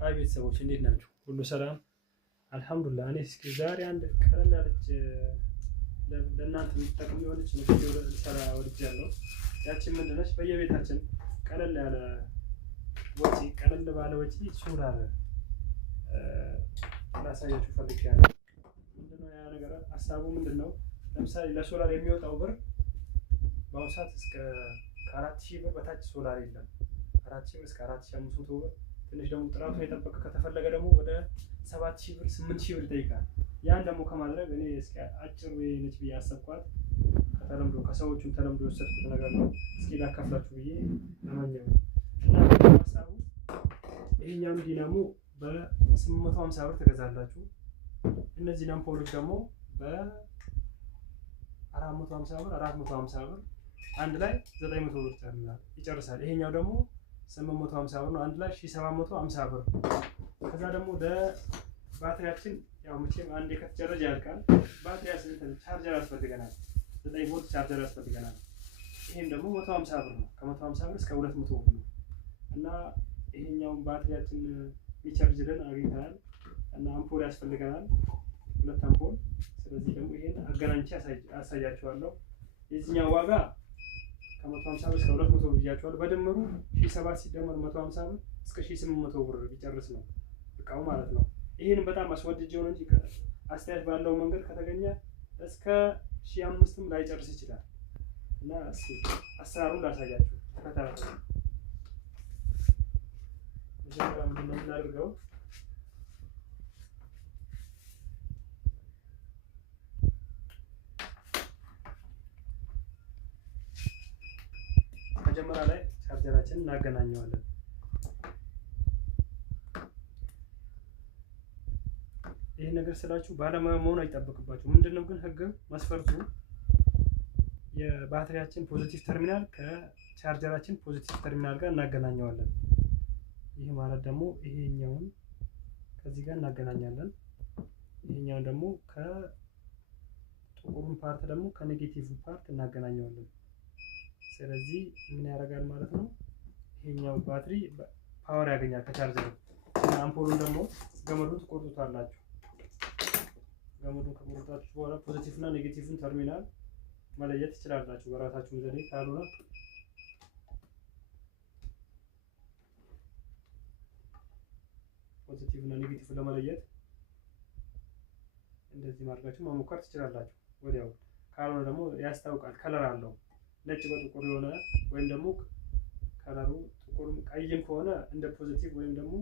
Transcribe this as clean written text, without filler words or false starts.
ሀይ ቤተሰቦች እንዴት ናችሁ? ሁሉ ሰላም አልሐምዱሊላህ። እኔ እስኪ ዛሬ አንድ ቀለል ያለች ለእናንተ የምትጠቅም የሆነች ቪዲዮ ልሰራ ወድጃለሁ። ያችን ምንድን ነች? በየቤታችን ቀለል ያለ ወጪ ቀለል ባለ ወጪ ሶላር ላሳያችሁ ፈልጌያለሁ። ምንድነው ያ ነገር? ሀሳቡ ምንድነው? ለምሳሌ ለሶላር የሚወጣው ብር በአሁኑ ሰዓት እስከ ከ4000 ብር በታች ሶላር የለም። 4000 ብር እስከ 4500 ብር፣ ትንሽ ደግሞ ጥራቱን የጠበቀ ከተፈለገ ደግሞ ወደ 7000 ብር 8000 ብር ይጠይቃል። ያን ደግሞ ከማድረግ እኔ እስኪ አጭር ወይ ነች ብዬ አሰብኳት። ከተለምዶ ከሰዎቹም ተለምዶ የወሰድኩት ነገር ነው። እስኪ ላካፍላችሁ ብዬ ተመኘው እና ሀሳቡ ይሄኛውን ዲናሞ በ850 ብር ትገዛላችሁ። እነዚህ አምፖሎች ደግሞ በ450 ብር 450 ብር አንድ ላይ 900 ብር ይጨርሳል። ይሄኛው ደግሞ 850 ብር ነው። አንድ ላይ 1750 ብር። ከዛ ደግሞ ለባትሪያችን ያው መቼም አንዴ ከተጨረሰ ያልቃል። ባትሪ ቻርጀር ያስፈልገናል። 9 ቮልት ቻርጀር ያስፈልገናል። ይሄም ደግሞ 150 ብር ነው። ከ150 ብር እስከ 200 ብር ነው እና ይሄኛውን ባትሪያችን የሚቻርጅልን አግኝተናል እና አምፖል ያስፈልገናል፣ 2 አምፖል። ስለዚህ ደግሞ ይሄን አገናኝቼ አሳያችኋለሁ። የዚህኛው ዋጋ ከ150 ብር እስከ 200 ብር ብያችኋለሁ። በድምሩ 1700 ሲደመር 150 ብር እስከ 1800 ብር ቢጨርስ ነው እቃው ማለት ነው። ይሄን በጣም አስወድጄው ነው እንጂ አስተያየት ባለው መንገድ ከተገኘ እስከ 1500ም ላይጨርስ ይችላል እና እስኪ አሰራሩን ላሳያችሁ ተከታተሉ። መጀመሪያ ምንድን ነው የምናደርገው? መጀመሪያ ላይ ቻርጀራችንን እናገናኘዋለን። ይሄን ነገር ስላችሁ ባለሙያ መሆን አይጠበቅባችሁ። ምንድነው ግን ህግ መስፈርቱ የባትሪያችን ፖዚቲቭ ተርሚናል ከቻርጀራችን ፖዚቲቭ ተርሚናል ጋር እናገናኘዋለን። ይሄ ማለት ደግሞ ይሄኛውን ከዚህ ጋር እናገናኛለን። ይሄኛውን ደግሞ ከጥቁሩን ፓርት ደግሞ ከኔጌቲቭ ፓርት እናገናኘዋለን። ስለዚህ ምን ያደርጋል ማለት ነው? ይሄኛው ባትሪ ፓወር ያገኛል ከቻርጀሩ እና አምፖሉን ደግሞ ገመዱን ትቆርጡታላችሁ። ገመዱን ከቆረጣችሁ በኋላ ፖዚቲቭ እና ኔጌቲቭን ተርሚናል መለየት ትችላላችሁ በራሳችሁ ዘዴ። ካልሆነ ፖዚቲቭ እና ኔጌቲቭ ለመለየት እንደዚህ ማድረጋችሁ መሞከር ትችላላችሁ ወዲያው። ካልሆነ ደግሞ ያስታውቃል፣ ከለር አለው። ነጭ በጥቁር የሆነ ወይም ደግሞ ከለሩ ጥቁር ቀይም ከሆነ እንደ ፖዚቲቭ ወይም ደግሞ